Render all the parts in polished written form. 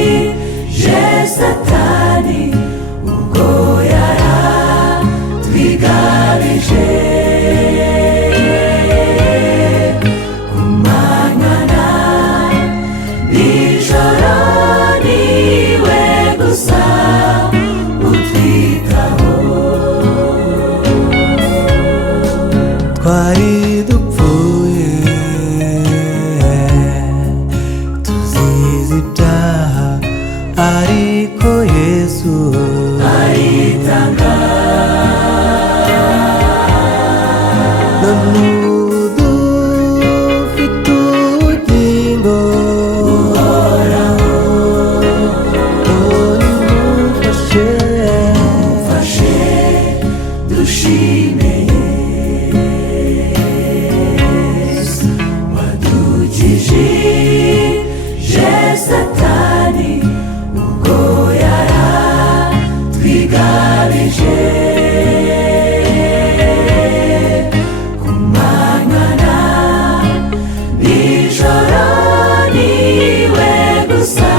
wadukijije satani ubwo yaratwigarije ku manywa na nijoro niwe gusa utwitaho. twari dupfuye tuzize ibyaha, ariko Yesu aritanga. none ubu dufite ubugingo buhoraho. Mufashe dushime Yesu wadukijije satani ubwo yaratwigarije ku manywa na nijoro niwe gusa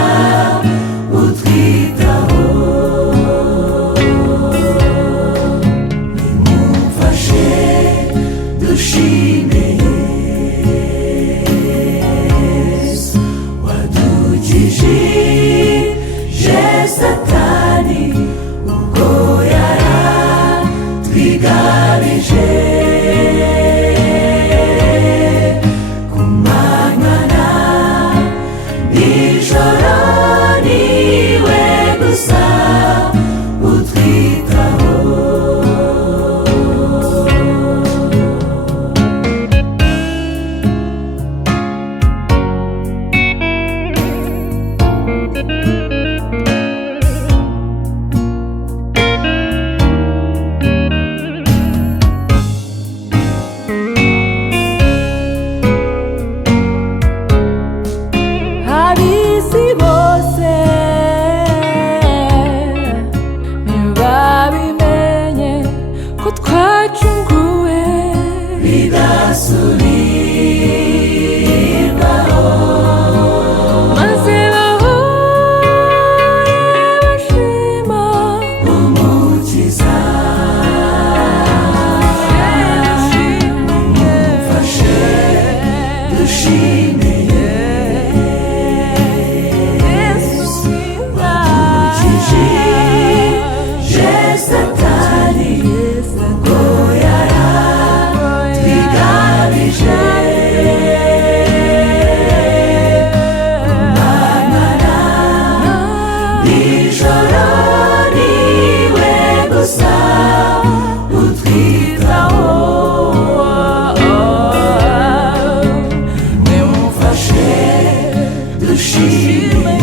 utwitaho. Nimumfashe dushime Yesu wadukijije satani ubwo yaratwigarije ku manywa na nijoro niwe gusa utwitaho. ab'isi bose ntibabimenye ko twacunguwe bidasubirwaho maze bahore bashima umukiza. Nimumfashe dushime Yesu wadukijije satani ubwo yaratwigarije ku manywa na nijoro niwe gusa utwitaho. Nimumfashe dushime